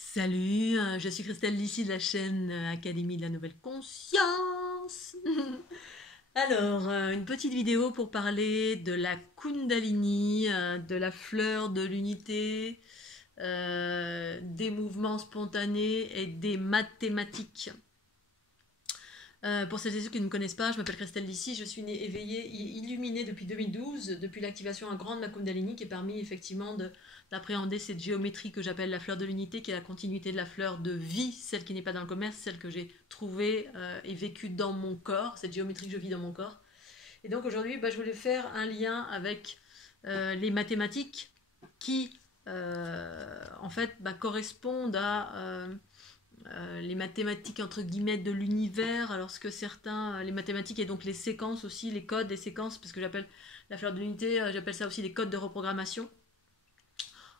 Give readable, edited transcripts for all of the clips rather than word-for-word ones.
Salut, je suis Christelle d'ici de la chaîne Académie de la Nouvelle Conscience. Alors, une petite vidéo pour parler de la Kundalini, de la fleur de l'unité, des mouvements spontanés et des mathématiques. Pour celles et ceux qui ne me connaissent pas, je m'appelle Christelle d'ici, je suis née éveillée, illuminée depuis 2012, depuis l'activation à grande de ma Kundalini qui est permis effectivement d'appréhender cette géométrie que j'appelle la fleur de l'unité, qui est la continuité de la fleur de vie, celle qui n'est pas dans le commerce, celle que j'ai trouvée et vécue dans mon corps, cette géométrie que je vis dans mon corps. Et donc aujourd'hui, je voulais faire un lien avec les mathématiques qui en fait correspondent à les mathématiques entre guillemets de l'univers, alors ce que certains, les mathématiques et donc les séquences aussi, les codes, les séquences, parce que j'appelle la fleur de l'unité, j'appelle ça aussi les codes de reprogrammation,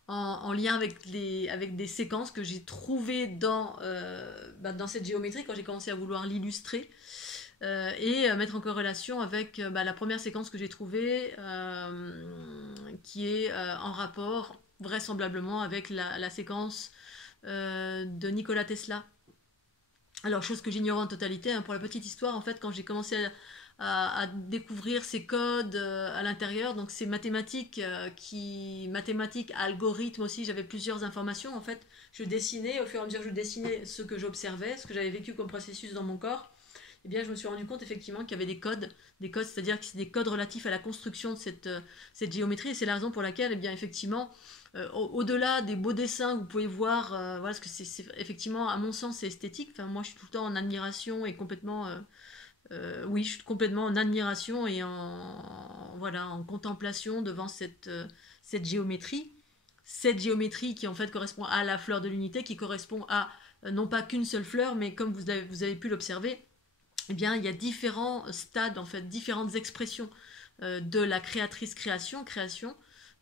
en lien avec des séquences que j'ai trouvées dans cette géométrie quand j'ai commencé à vouloir l'illustrer. Et mettre en corrélation avec la première séquence que j'ai trouvée qui est en rapport vraisemblablement avec la séquence de Nikola Tesla. Alors, chose que j'ignorais en totalité, hein, pour la petite histoire, en fait, quand j'ai commencé à découvrir ces codes à l'intérieur, donc ces mathématiques, mathématiques, algorithmes aussi, j'avais plusieurs informations, en fait, je dessinais, au fur et à mesure que je dessinais ce que j'observais, ce que j'avais vécu comme processus dans mon corps, eh bien, je me suis rendu compte effectivement qu'il y avait des codes, c'est-à-dire que c'est des codes relatifs à la construction de cette géométrie, et c'est la raison pour laquelle, eh bien, effectivement, au-delà des beaux dessins que vous pouvez voir, voilà, parce que c'est effectivement, à mon sens, c'est esthétique. Enfin, moi, je suis tout le temps en admiration et complètement, oui, je suis complètement en admiration et en contemplation devant cette géométrie. Cette géométrie qui en fait correspond à la fleur de l'unité, qui correspond à non pas qu'une seule fleur, mais comme vous avez pu l'observer, eh bien, il y a différents stades, en fait, différentes expressions de la création,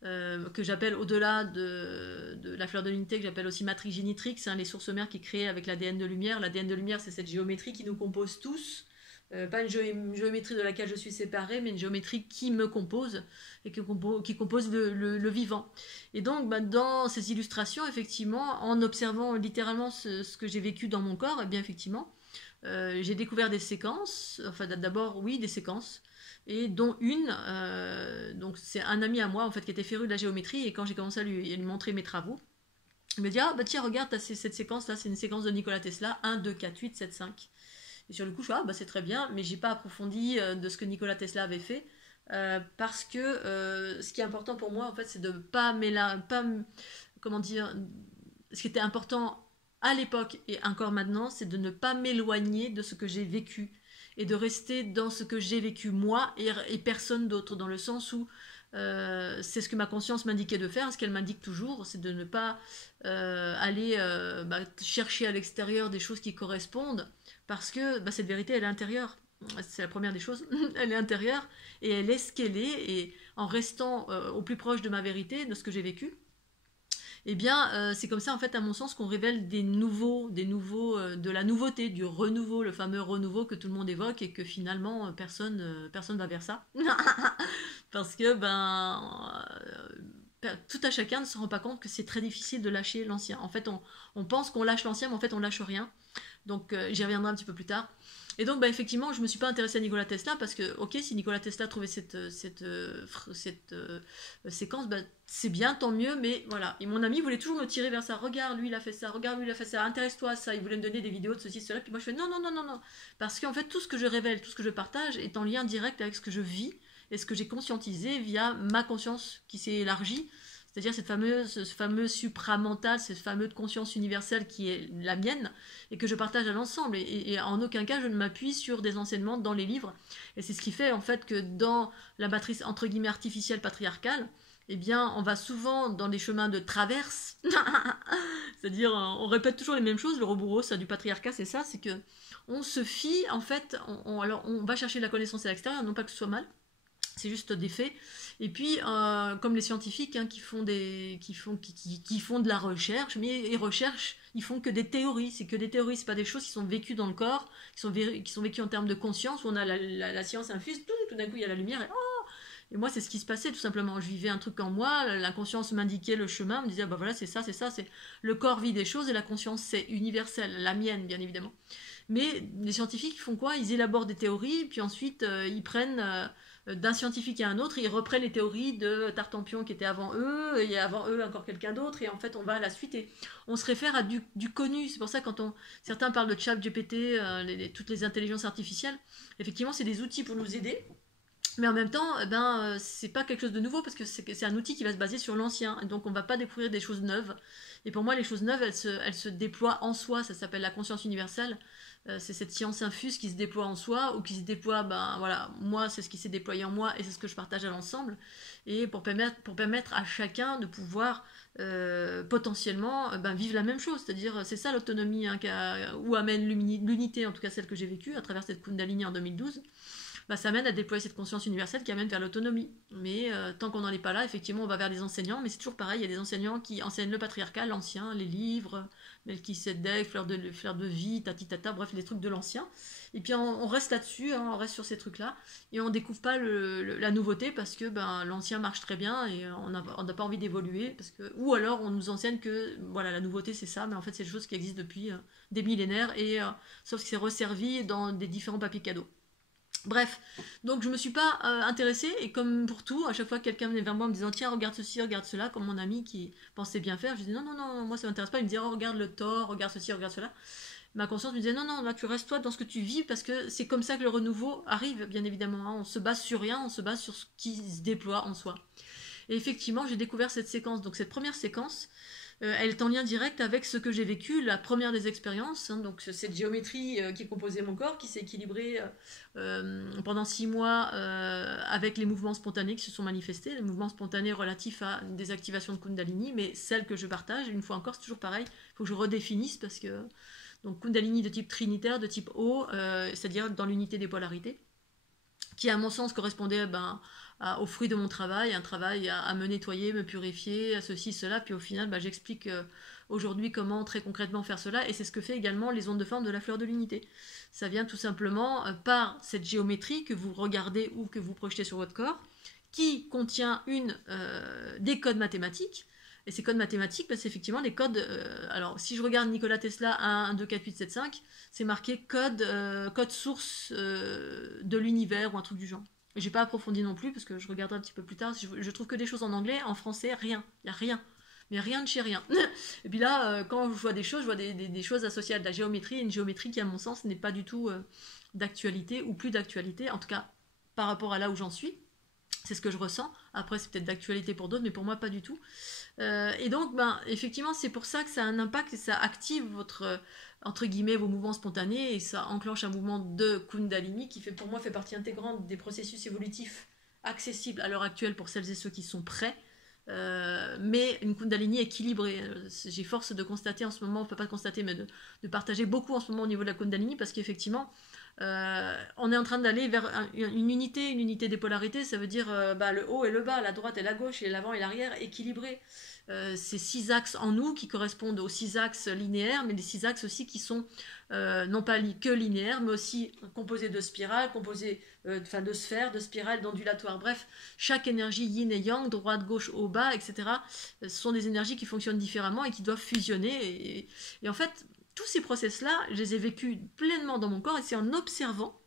que j'appelle au-delà de la fleur de l'unité, que j'appelle aussi matrix génitrix, hein, les sources mères qui créent avec l'ADN de lumière. L'ADN de lumière, c'est cette géométrie qui nous compose tous, pas une géométrie de laquelle je suis séparée, mais une géométrie qui me compose et qui compose le vivant. Et donc, dans ces illustrations, effectivement, en observant littéralement ce que j'ai vécu dans mon corps, eh bien, effectivement, j'ai découvert des séquences, enfin d'abord, oui, des séquences, et dont une, donc c'est un ami à moi en fait qui était féru de la géométrie, et quand j'ai commencé à lui montrer mes travaux, il me dit ah bah tiens regarde, cette séquence là, c'est une séquence de Nikola Tesla, 1, 2, 4, 8, 7, 5. Et sur le coup je suis ah bah c'est très bien, mais j'ai pas approfondi de ce que Nikola Tesla avait fait, parce que ce qui est important pour moi en fait c'est de pas comment dire, ce qui était important à l'époque et encore maintenant, c'est de ne pas m'éloigner de ce que j'ai vécu et de rester dans ce que j'ai vécu moi et personne d'autre, dans le sens où c'est ce que ma conscience m'indiquait de faire, ce qu'elle m'indique toujours, c'est de ne pas aller chercher à l'extérieur des choses qui correspondent, parce que cette vérité, elle est intérieure. C'est la première des choses, elle est intérieure et elle est ce qu'elle est, et en restant au plus proche de ma vérité, de ce que j'ai vécu, eh bien, c'est comme ça, en fait, à mon sens, qu'on révèle de la nouveauté, du renouveau, le fameux renouveau que tout le monde évoque et que finalement, personne va vers ça. Parce que, tout à chacun ne se rend pas compte que c'est très difficile de lâcher l'ancien. En fait, on pense qu'on lâche l'ancien, mais en fait, on lâche rien. Donc, j'y reviendrai un petit peu plus tard. Et donc, effectivement, je ne me suis pas intéressée à Nikola Tesla parce que, ok, si Nikola Tesla trouvait cette séquence, c'est bien, tant mieux, mais voilà. Et mon ami voulait toujours me tirer vers ça. Regarde, lui, il a fait ça. Regarde, lui, il a fait ça. Intéresse-toi à ça. Il voulait me donner des vidéos de ceci, de cela. Puis moi, je fais non, non, non, non, non. Parce qu'en fait, tout ce que je révèle, tout ce que je partage est en lien direct avec ce que je vis et ce que j'ai conscientisé via ma conscience qui s'est élargie. C'est-à-dire ce fameux supramental, cette fameuse conscience universelle qui est la mienne et que je partage à l'ensemble. Et en aucun cas, je ne m'appuie sur des enseignements dans les livres. Et c'est ce qui fait en fait que dans la matrice entre guillemets artificielle patriarcale, eh bien, on va souvent dans des chemins de traverse. C'est-à-dire, on répète toujours les mêmes choses. Le Robouro, ça, du patriarcat, c'est ça, c'est que on se fie, en fait, alors on va chercher la connaissance à l'extérieur, non pas que ce soit mal, c'est juste des faits. Et puis, comme les scientifiques hein, qui font de la recherche, mais ils font que des théories. C'est que des théories, c'est pas des choses qui sont vécues dans le corps, qui sont vécues en termes de conscience, où on a la science infuse, tout d'un coup il y a la lumière, et Et moi, c'est ce qui se passait tout simplement. Je vivais un truc en moi, l'inconscience m'indiquait le chemin, me disait, bah voilà, c'est ça, c'est le corps vit des choses et la conscience, c'est universel, la mienne, bien évidemment. Mais les scientifiques font quoi? Ils élaborent des théories, puis ensuite ils prennent d'un scientifique à un autre, ils reprennent les théories de Tartampion qui était avant eux, et avant eux encore quelqu'un d'autre, et en fait on va à la suite et on se réfère à du connu. C'est pour ça que certains parlent de ChatGPT, toutes les intelligences artificielles, effectivement c'est des outils pour nous aider. Mais en même temps, c'est pas quelque chose de nouveau parce que c'est un outil qui va se baser sur l'ancien. Donc on va pas découvrir des choses neuves. Et pour moi, les choses neuves, elles se déploient en soi. Ça s'appelle la conscience universelle. C'est cette science infuse qui se déploie en soi ou qui se déploie, voilà, moi, c'est ce qui s'est déployé en moi et c'est ce que je partage à l'ensemble. Et pour permettre à chacun de pouvoir potentiellement vivre la même chose. C'est-à-dire, c'est ça l'autonomie hein, où amène l'unité, en tout cas celle que j'ai vécue à travers cette Kundalini en 2012. Ça amène à déployer cette conscience universelle qui amène vers l'autonomie. Mais tant qu'on n'en est pas là, effectivement, on va vers des enseignants, mais c'est toujours pareil, il y a des enseignants qui enseignent le patriarcat, l'ancien, les livres, Melchisedec, fleur de vie, tatitata, bref, les trucs de l'ancien. Et puis on reste là-dessus, hein, on reste sur ces trucs-là, et on découvre pas la nouveauté parce que l'ancien marche très bien et on n'a pas envie d'évoluer, ou alors on nous enseigne que voilà, la nouveauté c'est ça, mais en fait c'est des choses qui existent depuis des millénaires, et sauf que c'est resservi dans des différents papiers cadeaux. Bref, donc je me suis pas intéressée, et comme pour tout, à chaque fois que quelqu'un venait vers moi en me disant tiens regarde ceci, regarde cela, comme mon ami qui pensait bien faire, je disais non, moi ça m'intéresse pas, il me disait oh regarde le tort, regarde ceci, regarde cela. Ma conscience me disait non, là tu restes toi dans ce que tu vis parce que c'est comme ça que le renouveau arrive, bien évidemment, hein. On se base sur rien, on se base sur ce qui se déploie en soi. Et effectivement, j'ai découvert cette séquence, donc cette première séquence, elle est en lien direct avec ce que j'ai vécu, la première des expériences, hein, donc cette géométrie qui composait mon corps, qui s'est équilibrée pendant 6 mois avec les mouvements spontanés qui se sont manifestés, les mouvements spontanés relatifs à des activations de Kundalini, mais celles que je partage, une fois encore, c'est toujours pareil, il faut que je redéfinisse parce que donc Kundalini de type trinitaire, de type O, c'est-à-dire dans l'unité des polarités, qui à mon sens correspondait au fruit de mon travail, un travail à me nettoyer, me purifier, à ceci, cela, puis au final j'explique aujourd'hui comment très concrètement faire cela, et c'est ce que fait également les ondes de forme de la fleur de l'unité. Ça vient tout simplement par cette géométrie que vous regardez ou que vous projetez sur votre corps, qui contient des codes mathématiques. Et ces codes mathématiques, c'est effectivement des codes. Alors, si je regarde Nikola Tesla 1, 2, 4, 8, 7, 5, c'est marqué code source de l'univers ou un truc du genre. Et j'ai pas approfondi non plus parce que je regarderai un petit peu plus tard. Je trouve que des choses en anglais, en français, rien. Il y a rien. Mais rien de chez rien. Et puis là, quand je vois des choses, je vois des choses associées à de la géométrie, une géométrie qui, à mon sens, n'est pas du tout d'actualité ou plus d'actualité, en tout cas par rapport à là où j'en suis. C'est ce que je ressens. Après, c'est peut-être d'actualité pour d'autres, mais pour moi, pas du tout. Et donc, effectivement, c'est pour ça que ça a un impact et ça active entre guillemets, vos mouvements spontanés, et ça enclenche un mouvement de Kundalini qui, pour moi, fait partie intégrante des processus évolutifs accessibles à l'heure actuelle pour celles et ceux qui sont prêts. Mais une Kundalini équilibrée. J'ai force de constater en ce moment, on ne peut pas le constater, mais de partager beaucoup en ce moment au niveau de la Kundalini, parce qu'effectivement, on est en train d'aller vers une unité des polarités. Ça veut dire le haut et le bas, la droite et la gauche, et l'avant et l'arrière équilibrés. Ces 6 axes en nous qui correspondent aux 6 axes linéaires, mais des 6 axes aussi qui sont non pas que linéaires, mais aussi composés de spirales, composés de sphères, de spirales, d'ondulatoires. Bref, chaque énergie yin et yang, droite, gauche, haut, bas, etc., ce sont des énergies qui fonctionnent différemment et qui doivent fusionner. Et en fait, tous ces process-là, je les ai vécus pleinement dans mon corps, et c'est en observant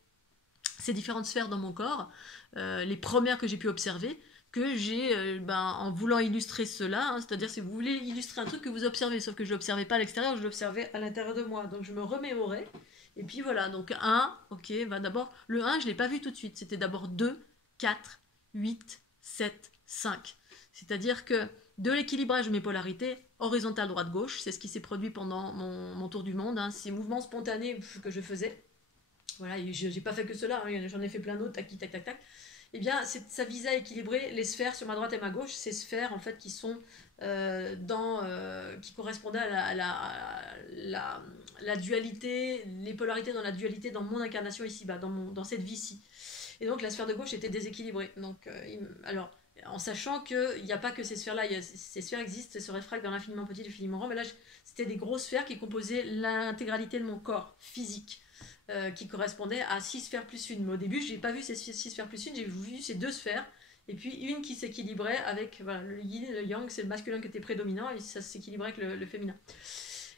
ces différentes sphères dans mon corps, les premières que j'ai pu observer, que j'ai, en voulant illustrer cela, hein, c'est-à-dire si vous voulez illustrer un truc que vous observez, sauf que je ne l'observais pas à l'extérieur, je l'observais à l'intérieur de moi, donc je me remémorais, et puis voilà, donc 1, ok, d'abord, le 1, je ne l'ai pas vu tout de suite, c'était d'abord 2, 4, 8, 7, 5, c'est-à-dire que de l'équilibrage de mes polarités, horizontale droite-gauche, c'est ce qui s'est produit pendant mon tour du monde, hein, ces mouvements spontanés que je faisais, voilà, je n'ai pas fait que cela, hein, j'en ai fait plein d'autres, tac, tac, tac, tac, eh bien, ça visait à équilibrer les sphères sur ma droite et ma gauche, ces sphères en fait qui sont qui correspondaient à la dualité, les polarités dans la dualité dans mon incarnation ici-bas, dans cette vie-ci. Et donc la sphère de gauche était déséquilibrée. Donc, alors, en sachant qu'il n'y a pas que ces sphères-là, ces sphères existent et se réfractent dans l'infiniment petit et l'infiniment grand, mais là, c'était des grosses sphères qui composaient l'intégralité de mon corps physique. Qui correspondait à 6 sphères plus 1. Mais au début, je n'ai pas vu ces 6 sphères plus 1, j'ai vu ces 2 sphères. et puis une qui s'équilibrait avec voilà, le yin et le yang, c'est le masculin qui était prédominant, et ça s'équilibrait avec le féminin.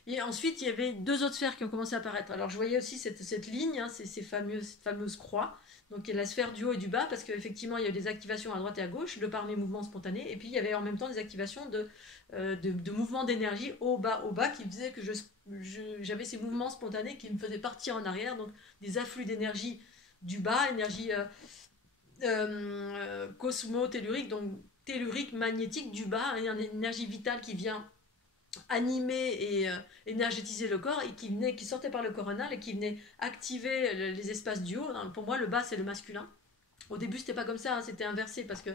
Et ensuite, il y avait deux autres sphères qui ont commencé à apparaître. Alors, je voyais aussi cette ligne, hein, cette fameuse croix. Donc, il y a la sphère du haut et du bas, parce qu'effectivement, il y a eu des activations à droite et à gauche, de par mes mouvements spontanés. Et puis, il y avait en même temps des activations de mouvements d'énergie au bas, qui faisaient que j'avais ces mouvements spontanés qui me faisaient partir en arrière. Donc, des afflux d'énergie du bas, énergie cosmo-tellurique, donc tellurique, magnétique du bas, une énergie vitale qui vient animer et énergétiser le corps, et qui sortait par le coronal et qui venait activer les espaces du haut. Pour moi, le bas, c'est le masculin. Au début, c'était pas comme ça, hein, c'était inversé, parce que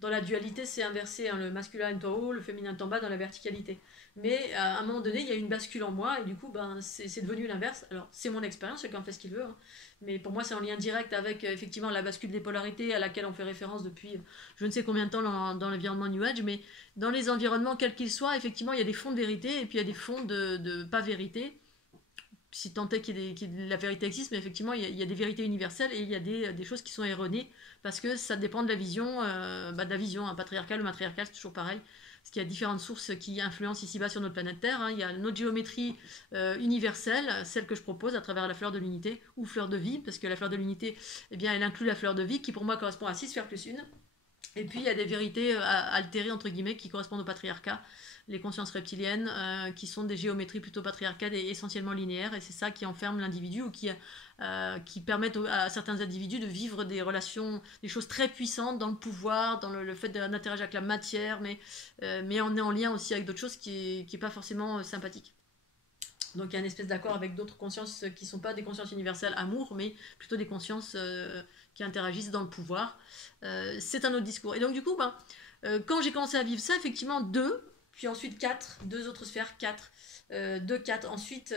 dans la dualité, c'est inversé, hein, le masculin est en haut, le féminin est en bas dans la verticalité. Mais à un moment donné, il y a une bascule en moi, et du coup, c'est devenu l'inverse. Alors, c'est mon expérience, chacun fait ce qu'il veut, hein. Mais pour moi, c'est en lien direct avec effectivement la bascule des polarités à laquelle on fait référence depuis je ne sais combien de temps dans l'environnement New Age. Mais dans les environnements, quels qu'ils soient, effectivement, il y a des fonds de vérité, et puis il y a des fonds de pas vérité. Si tant est la vérité existe, mais effectivement, il y a des vérités universelles, et il y a des choses qui sont erronées, parce que ça dépend de la vision, hein, patriarcale ou matriarcale, c'est toujours pareil. Parce qu'il y a différentes sources qui influencent ici-bas sur notre planète Terre, hein. Il y a notre géométrie universelle, celle que je propose à travers la fleur de l'unité, ou fleur de vie, parce que la fleur de l'unité, eh bien, elle inclut la fleur de vie, qui pour moi correspond à 6 sphères plus 1. Et puis il y a des vérités altérées, entre guillemets, qui correspondent au patriarcat, les consciences reptiliennes, qui sont des géométries plutôt patriarcales et essentiellement linéaires, et c'est ça qui enferme l'individu, ou qui permettent à certains individus de vivre des relations, des choses très puissantes dans le pouvoir, dans le fait d'interagir avec la matière, mais on est en lien aussi avec d'autres choses qui n'est pas forcément sympathique. Donc il y a une espèce d'accord avec d'autres consciences qui ne sont pas des consciences universelles amour, mais plutôt des consciences qui interagissent dans le pouvoir. C'est un autre discours. Et donc du coup, quand j'ai commencé à vivre ça, effectivement, 2, puis ensuite 4, 2 autres sphères, 4, 2, 4, ensuite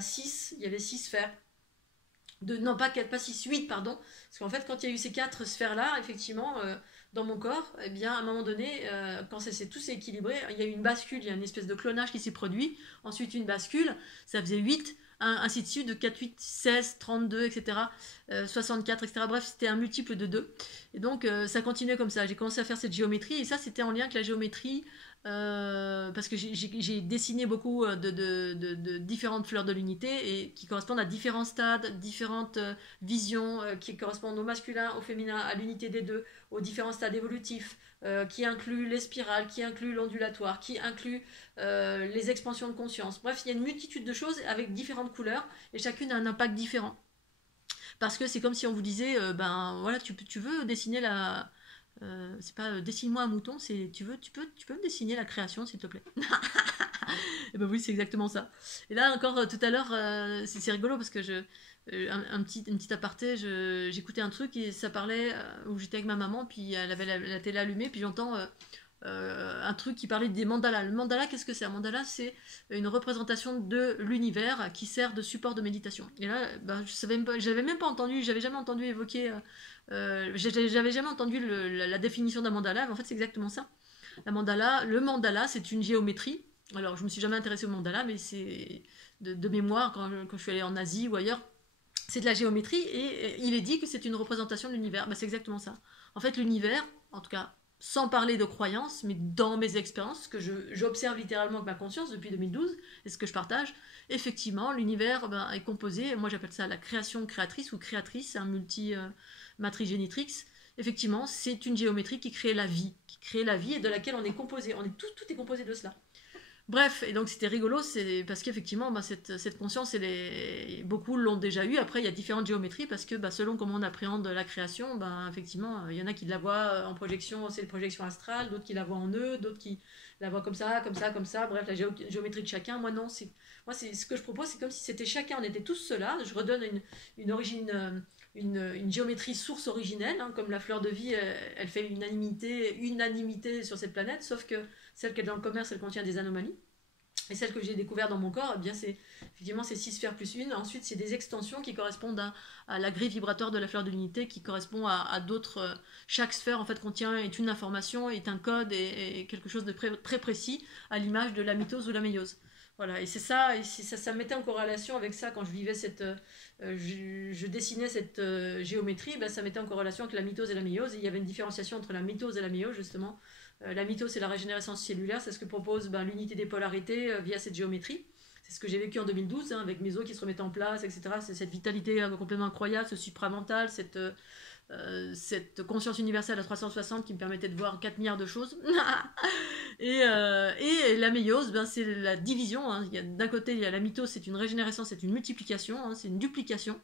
6, il y avait 6 sphères. Non, pas 4, pas 6, 8, pardon. Parce qu'en fait, quand il y a eu ces 4 sphères-là, effectivement, dans mon corps, eh bien, à un moment donné, quand tout s'est équilibré, il y a eu une bascule, il y a une espèce de clonage qui s'est produit. Ensuite, une bascule, ça faisait 8, ainsi de suite, de 4, 8, 16, 32, etc., 64, etc. Bref, c'était un multiple de 2. Et donc, ça continuait comme ça. J'ai commencé à faire cette géométrie, et ça, c'était en lien avec la géométrie, parce que j'ai dessiné beaucoup de différentes fleurs de l'unité, et qui correspondent à différents stades, différentes visions, qui correspondent au masculin, au féminin, à l'unité des deux, aux différents stades évolutifs, qui incluent les spirales, qui incluent l'ondulatoire, qui incluent les expansions de conscience. Bref, il y a une multitude de choses avec différentes couleurs, et chacune a un impact différent. Parce que c'est comme si on vous disait, voilà, tu veux dessiner c'est pas dessine-moi un mouton, c'est tu peux me dessiner la création, s'il te plaît. Et ben oui, c'est exactement ça. Et là encore tout à l'heure, c'est rigolo, parce que une petite aparté, j'écoutais un truc, et ça parlait où j'étais avec ma maman, puis elle avait la télé allumée, puis j'entends un truc qui parlait des mandalas. Le mandala, qu'est-ce que c'est? Un mandala, c'est une représentation de l'univers qui sert de support de méditation. Et là, j'avais même pas entendu, j'avais jamais entendu évoquer, j'avais jamais entendu la définition d'un mandala, mais en fait c'est exactement ça. Le mandala, c'est une géométrie. Alors je me suis jamais intéressée au mandala, mais c'est de mémoire, quand je suis allée en Asie ou ailleurs, c'est de la géométrie, et il est dit que c'est une représentation de l'univers. C'est exactement ça. En fait, l'univers, en tout cas, sans parler de croyances, mais dans mes expériences, ce que j'observe littéralement avec ma conscience depuis 2012, et ce que je partage, effectivement, l'univers est composé, moi j'appelle ça la création créatrice, ou créatrice, c'est un multi-matrigénitrix. Effectivement, c'est une géométrie qui crée la vie, et de laquelle on est composé. Tout est composé de cela. Bref, et donc c'était rigolo, c'est parce qu'effectivement, cette conscience, beaucoup l'ont déjà eu. Après, il y a différentes géométries, parce que selon comment on appréhende la création, effectivement, il y en a qui la voient en projection, c'est les projections astrales, d'autres qui la voient en eux, d'autres qui la voient comme ça, comme ça, comme ça. Bref, la géométrie de chacun. Moi, non, c'est ce que je propose, c'est comme si c'était chacun, on était tous cela. Je redonne une origine, une géométrie source originelle, hein, comme la fleur de vie, elle fait unanimité sur cette planète, sauf que celle qui est dans le commerce, elle contient des anomalies. Et celle que j'ai découverte dans mon corps, eh bien c'est 6 sphères plus 1. Ensuite, c'est des extensions qui correspondent à la grille vibratoire de la fleur de l'unité, qui correspond à d'autres. Chaque sphère, en fait, est une information, est un code, et quelque chose de très précis, à l'image de la mitose ou la méiose. Voilà, et c'est ça, et ça me mettait en corrélation avec ça quand je vivais je dessinais cette géométrie, ben, ça mettait en corrélation avec la mitose et la méiose, et il y avait une différenciation entre la mitose et la méiose justement. La mitose, c'est la régénérescence cellulaire, c'est ce que propose ben, l'unité des polarités via cette géométrie. C'est ce que j'ai vécu en 2012, hein, avec mes os qui se remettaient en place, etc. C'est cette vitalité complètement incroyable, ce supramental, cette conscience universelle à 360 qui me permettait de voir 4 milliards de choses. Et la méiose, ben, c'est la division. Hein. D'un côté, il y a la mitose, c'est une régénérescence, c'est une multiplication, hein, c'est une duplication.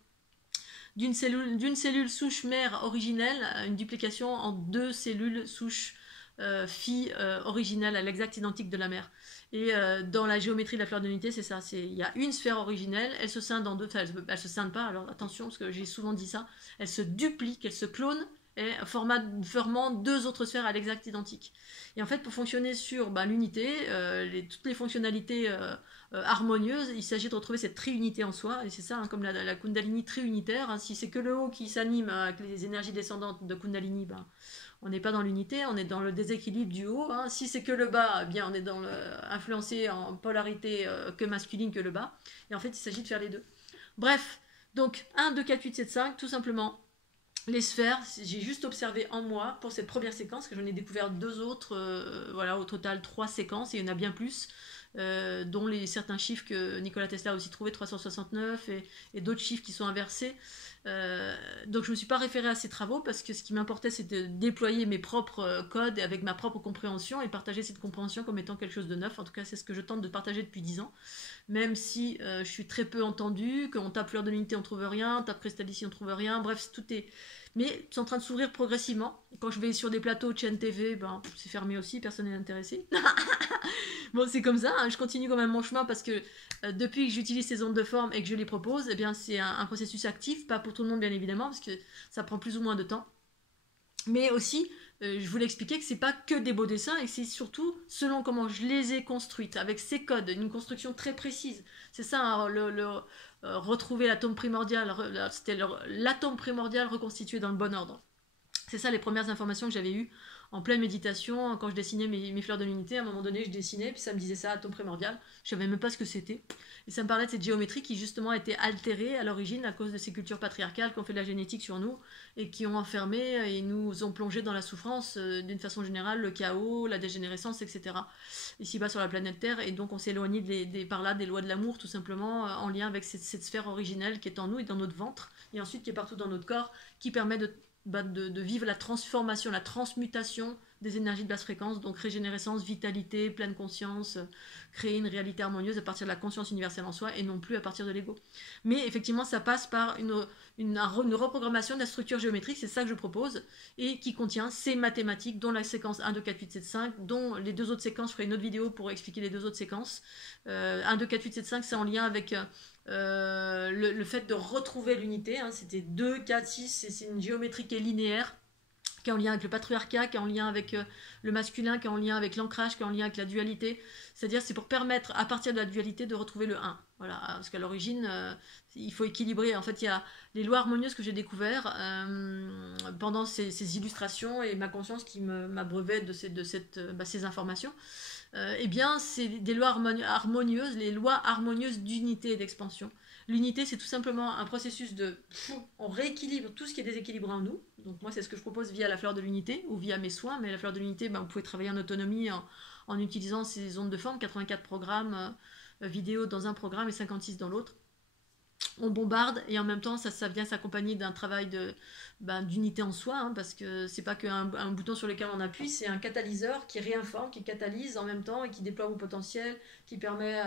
D'une cellule souche mère originelle, une duplication en 2 cellules souches filles originelles à l'exact identique de la mère. Et dans la géométrie de la fleur de l'unité, c'est ça. Il y a une sphère originelle, elle se scinde en deux. Enfin, elle se scinde pas, alors attention, parce que j'ai souvent dit ça. Elle se duplique, elle se clone, et formant 2 autres sphères à l'exact identique. Et en fait, pour fonctionner sur l'unité, toutes les fonctionnalités harmonieuses, il s'agit de retrouver cette triunité en soi. Et c'est ça, hein, comme la Kundalini triunitaire. Hein, si c'est que le haut qui s'anime avec les énergies descendantes de Kundalini, ben, on n'est pas dans l'unité, on est dans le déséquilibre du haut. Hein. Si c'est que le bas, eh bien on est influencé en polarité que masculine que le bas. Et en fait, il s'agit de faire les deux. Bref, donc 1, 2, 4, 8, 7, 5, tout simplement. Les sphères, j'ai juste observé en moi pour cette première séquence, que j'en ai découvert 2 autres, voilà, au total 3 séquences, et il y en a bien plus, dont certains chiffres que Nikola Tesla a aussi trouvé, 369, et d'autres chiffres qui sont inversés. Donc je ne me suis pas référée à ces travaux, parce que ce qui m'importait, c'était de déployer mes propres codes avec ma propre compréhension, et partager cette compréhension comme étant quelque chose de neuf. En tout cas, c'est ce que je tente de partager depuis 10 ans. Même si je suis très peu entendue, qu'on tape fleur de l'unité, on trouve rien, on tape cristal ici, on trouve rien, bref, tout est... Mais c'est en train de s'ouvrir progressivement. Quand je vais sur des plateaux de chaîne TV, ben, c'est fermé aussi, personne n'est intéressé. Bon, c'est comme ça, hein, je continue quand même mon chemin, parce que depuis que j'utilise ces ondes de forme et que je les propose, eh bien, c'est un processus actif, pas pour tout le monde bien évidemment, parce que ça prend plus ou moins de temps. Mais aussi, je voulais expliquer que c'est pas que des beaux dessins, et que c'est surtout selon comment je les ai construites, avec ces codes, une construction très précise. C'est ça, hein, retrouver l'atome primordial, c'était l'atome primordial reconstitué dans le bon ordre. C'est ça les premières informations que j'avais eues en pleine méditation, quand je dessinais mes fleurs de l'unité. À un moment donné, je dessinais, puis ça me disait ça, atome primordial. Je savais même pas ce que c'était. Et ça me parlait de cette géométrie qui justement a été altérée à l'origine à cause de ces cultures patriarcales qui ont fait de la génétique sur nous et qui ont enfermé et nous ont plongé dans la souffrance d'une façon générale, le chaos, la dégénérescence, etc. Ici-bas sur la planète Terre. Et donc on s'est éloigné par là des lois de l'amour, tout simplement, en lien avec cette sphère originelle qui est en nous et dans notre ventre, et ensuite qui est partout dans notre corps, qui permet de vivre la transformation, la transmutation des énergies de basse fréquence, donc régénérescence, vitalité, pleine conscience, créer une réalité harmonieuse à partir de la conscience universelle en soi et non plus à partir de l'ego. Mais effectivement, ça passe par une reprogrammation de la structure géométrique, c'est ça que je propose, et qui contient ces mathématiques, dont la séquence 1, 2, 4, 8, 7, 5, dont les 2 autres séquences, je ferai une autre vidéo pour expliquer les 2 autres séquences. 1, 2, 4, 8, 7, 5, c'est en lien avec... le fait de retrouver l'unité, hein, c'était 2, 4, 6, c'est une géométrie qui est linéaire, qui est en lien avec le patriarcat, qui est en lien avec le masculin, qui est en lien avec l'ancrage, qui est en lien avec la dualité. C'est-à-dire c'est pour permettre à partir de la dualité de retrouver le 1. Voilà, parce qu'à l'origine, il faut équilibrer. En fait, il y a les lois harmonieuses que j'ai découvertes pendant ces illustrations et ma conscience qui m'abreuvait de ces informations. Eh bien, c'est des lois harmonieuses, les lois harmonieuses d'unité et d'expansion. L'unité, c'est tout simplement un processus on rééquilibre tout ce qui est déséquilibré en nous. Donc moi, c'est ce que je propose via la fleur de l'unité ou via mes soins. Mais la fleur de l'unité, vous pouvez travailler en autonomie en utilisant ces ondes de forme, 84 programmes vidéo dans un programme et 56 dans l'autre. On bombarde et en même temps ça vient s'accompagner d'un travail d'unité en soi, hein, parce que c'est pas qu'un bouton sur lequel on appuie, c'est un catalyseur qui réinforme, qui catalyse en même temps et qui déploie vos potentiels, qui permet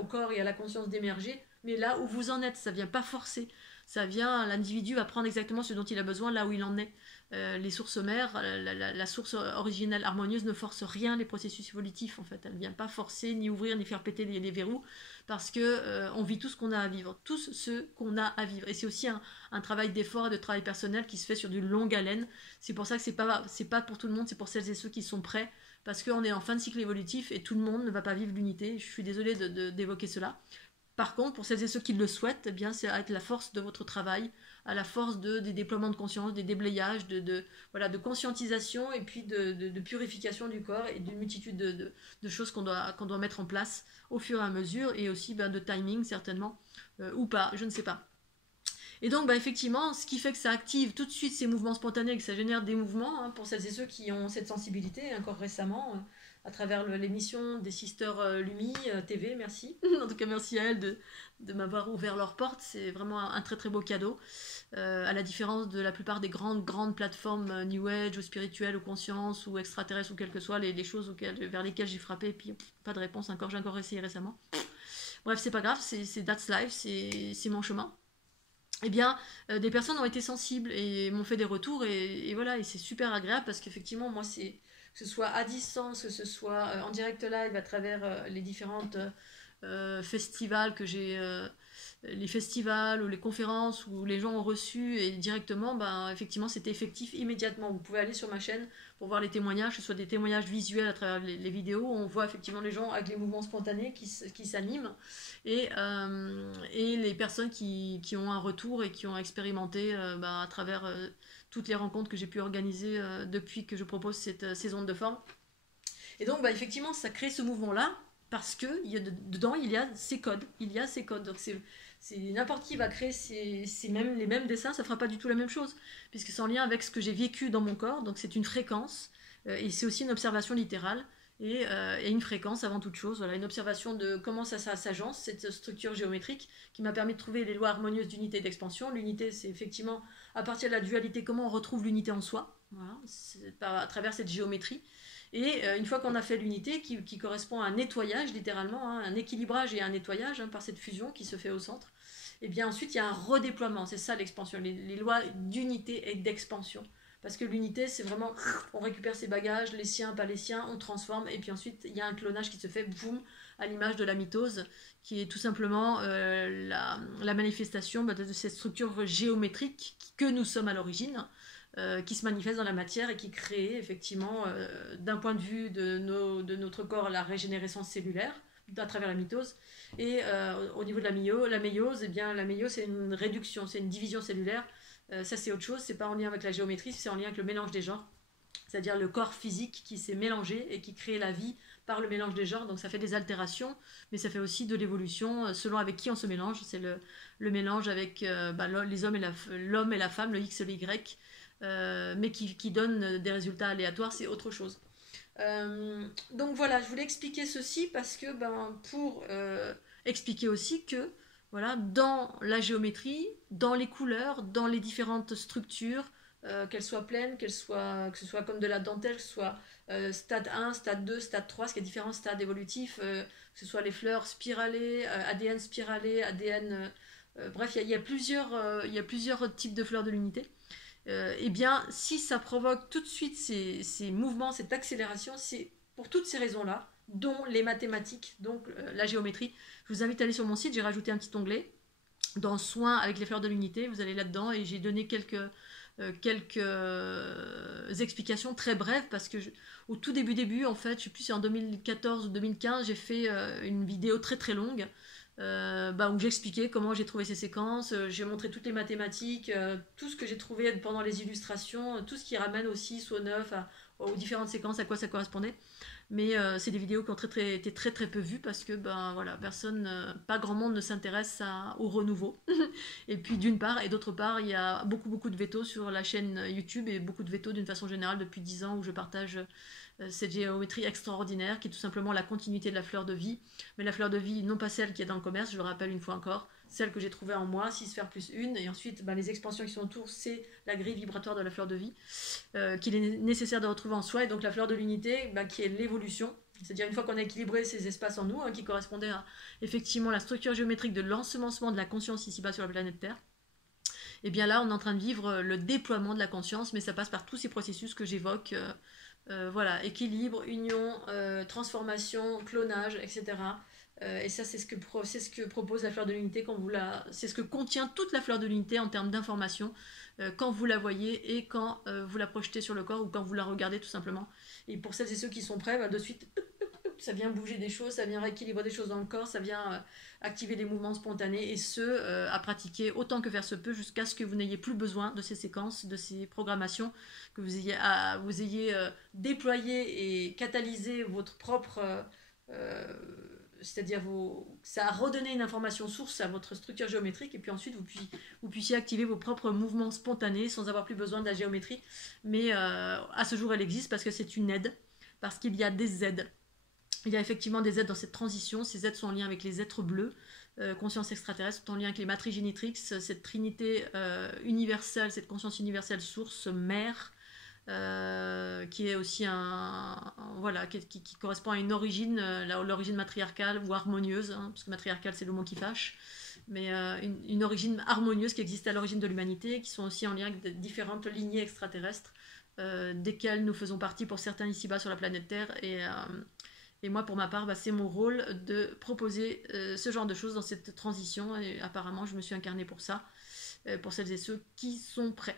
au corps et à la conscience d'émerger. Mais là où vous en êtes, ça vient pas forcer, ça vient, l'individu va prendre exactement ce dont il a besoin là où il en est. Les sources mères, la source originelle harmonieuse ne force rien les processus évolutifs en fait, elle ne vient pas forcer, ni ouvrir, ni faire péter les verrous, parce que on vit tout ce qu'on a à vivre, tout ce qu'on a à vivre, et c'est aussi un travail d'effort et de travail personnel qui se fait sur du longue haleine. C'est pour ça que c'est pas pour tout le monde, c'est pour celles et ceux qui sont prêts, parce qu'on est en fin de cycle évolutif et tout le monde ne va pas vivre l'unité. Je suis désolée d'évoquer cela. Par contre, pour celles et ceux qui le souhaitent, eh bien, c'est à être la force de votre travail, à la force des déploiements de conscience, des déblayages, voilà, de conscientisation et puis de purification du corps et d'une multitude de choses qu'on doit mettre en place au fur et à mesure et aussi de timing certainement, ou pas, je ne sais pas. Et donc, effectivement, ce qui fait que ça active tout de suite ces mouvements spontanés, que ça génère des mouvements, hein, pour celles et ceux qui ont cette sensibilité, encore récemment, à travers l'émission des Sisters Lumi TV, merci. En tout cas, merci à elles de m'avoir ouvert leurs portes. C'est vraiment un très très beau cadeau. À la différence de la plupart des grandes plateformes New Age ou spirituelles ou conscience ou extraterrestres ou quelles que soient les choses vers lesquelles j'ai frappé, et puis pas de réponse encore, j'ai encore essayé récemment. Bref, c'est pas grave, c'est That's Life, c'est mon chemin. Eh bien, des personnes ont été sensibles et m'ont fait des retours et voilà, et c'est super agréable parce qu'effectivement, moi, que ce soit à distance, que ce soit en direct live à travers les différentes festivals que j'ai, les festivals ou les conférences où les gens ont reçu et directement, effectivement, c'était effectif immédiatement. Vous pouvez aller sur ma chaîne pour voir les témoignages, que ce soit des témoignages visuels à travers les vidéos, où on voit effectivement les gens avec les mouvements spontanés qui s'animent et les personnes qui ont un retour et qui ont expérimenté à travers toutes les rencontres que j'ai pu organiser depuis que je propose cette saison de forme. Et donc, effectivement, ça crée ce mouvement-là parce que dedans, il y a ces codes. Donc, c'est n'importe qui va créer les mêmes dessins, ça ne fera pas du tout la même chose, puisque c'est en lien avec ce que j'ai vécu dans mon corps, donc c'est une fréquence, et c'est aussi une observation littérale, et une fréquence avant toute chose, voilà, une observation de comment ça s'agence, cette structure géométrique, qui m'a permis de trouver les lois harmonieuses d'unité et d'expansion. L'unité, c'est effectivement, à partir de la dualité, comment on retrouve l'unité en soi, voilà, à travers cette géométrie. Et une fois qu'on a fait l'unité, qui correspond à un nettoyage, littéralement, hein, un équilibrage et un nettoyage, hein, par cette fusion qui se fait au centre, et bien ensuite il y a un redéploiement, c'est ça l'expansion, les lois d'unité et d'expansion. Parce que l'unité, c'est vraiment, on récupère ses bagages, les siens, pas les siens, on transforme, et puis ensuite il y a un clonage qui se fait, boum, à l'image de la mitose, qui est tout simplement la manifestation de cette structure géométrique que nous sommes à l'origine, qui se manifeste dans la matière et qui crée effectivement, d'un point de vue de notre corps, la régénérescence cellulaire à travers la mitose. Et au niveau de la méiose, eh bien, la méiose, c'est une réduction, c'est une division cellulaire. Ça, c'est autre chose, c'est pas en lien avec la géométrie, c'est en lien avec le mélange des genres. C'est-à-dire le corps physique qui s'est mélangé et qui crée la vie par le mélange des genres. Donc ça fait des altérations, mais ça fait aussi de l'évolution selon avec qui on se mélange. C'est le mélange avec les hommes l'homme et la femme, le X et le Y, mais qui donne des résultats aléatoires, c'est autre chose. Donc voilà, je voulais expliquer ceci parce que pour expliquer aussi que voilà, dans la géométrie, dans les couleurs, dans les différentes structures, qu'elles soient pleines, que ce soit comme de la dentelle, que ce soit stade 1, stade 2, stade 3, parce qu'il y a différents stades évolutifs, que ce soit les fleurs spiralées, ADN spiralé, ADN... bref, il y a plusieurs types de fleurs de l'unité. Eh bien, si ça provoque tout de suite ces mouvements, cette accélération, c'est pour toutes ces raisons-là, dont les mathématiques, donc la géométrie. Je vous invite à aller sur mon site, j'ai rajouté un petit onglet dans Soins avec les fleurs de l'unité, vous allez là-dedans et j'ai donné quelques explications très brèves parce que au tout début, en fait, je sais plus si en 2014 ou 2015, j'ai fait une vidéo très très longue où j'expliquais comment j'ai trouvé ces séquences, j'ai montré toutes les mathématiques, tout ce que j'ai trouvé pendant les illustrations, tout ce qui ramène au 6, au 9, aux différentes séquences, à quoi ça correspondait. Mais c'est des vidéos qui ont été très très peu vues parce que voilà, pas grand monde ne s'intéresse au renouveau. Et puis d'une part, et d'autre part, il y a beaucoup de vétos sur la chaîne YouTube et beaucoup de vétos d'une façon générale depuis 10 ans où je partage cette géométrie extraordinaire qui est tout simplement la continuité de la fleur de vie. Mais la fleur de vie, non pas celle qui est dans le commerce, je le rappelle une fois encore, celle que j'ai trouvée en moi, 6 sphères plus 1, et ensuite les expansions qui sont autour, c'est la grille vibratoire de la fleur de vie, qu'il est nécessaire de retrouver en soi, et donc la fleur de l'unité, qui est l'évolution, c'est-à-dire une fois qu'on a équilibré ces espaces en nous, qui correspondaient à effectivement la structure géométrique de l'ensemencement de la conscience ici-bas sur la planète Terre, et bien là on est en train de vivre le déploiement de la conscience, mais ça passe par tous ces processus que j'évoque, voilà, équilibre, union, transformation, clonage, etc. Et ça, c'est ce que propose la fleur de l'unité c'est ce que contient toute la fleur de l'unité en termes d'information quand vous la voyez et quand vous la projetez sur le corps ou quand vous la regardez tout simplement. Et pour celles et ceux qui sont prêts, de suite ça vient bouger des choses, ça vient rééquilibrer des choses dans le corps, ça vient activer des mouvements spontanés, et à pratiquer autant que faire se peut jusqu'à ce que vous n'ayez plus besoin de ces séquences, de ces programmations, que vous ayez déployé et catalysé votre propre... c'est-à-dire ça a redonné une information source à votre structure géométrique, et puis ensuite vous puissiez activer vos propres mouvements spontanés sans avoir plus besoin de la géométrie. Mais à ce jour, elle existe parce que c'est une aide, parce qu'il y a des aides. Il y a effectivement des aides dans cette transition. Ces aides sont en lien avec les êtres bleus, conscience extraterrestre, sont en lien avec les matrices génétrix, cette trinité universelle, cette conscience universelle source, mère, qui est aussi voilà, qui correspond à une origine, l'origine matriarcale ou harmonieuse, hein, parce que matriarcale c'est le mot qui fâche, mais une origine harmonieuse qui existe à l'origine de l'humanité, qui sont aussi en lien avec de différentes lignées extraterrestres, desquelles nous faisons partie pour certains ici-bas sur la planète Terre, et moi pour ma part, c'est mon rôle de proposer ce genre de choses dans cette transition, et apparemment je me suis incarnée pour ça, pour celles et ceux qui sont prêts.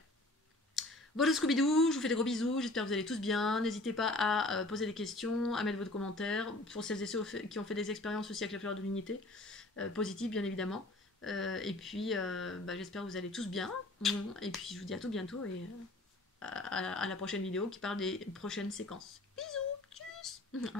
Bonjour Scooby-Doo, je vous fais des gros bisous, j'espère que vous allez tous bien. N'hésitez pas à poser des questions, à mettre votre commentaire, pour celles et ceux qui ont fait des expériences aussi avec la fleur de l'unité, positives bien évidemment. Et puis j'espère que vous allez tous bien. Et puis je vous dis à tout bientôt, et à la prochaine vidéo qui parle des prochaines séquences. Bisous, tchuss.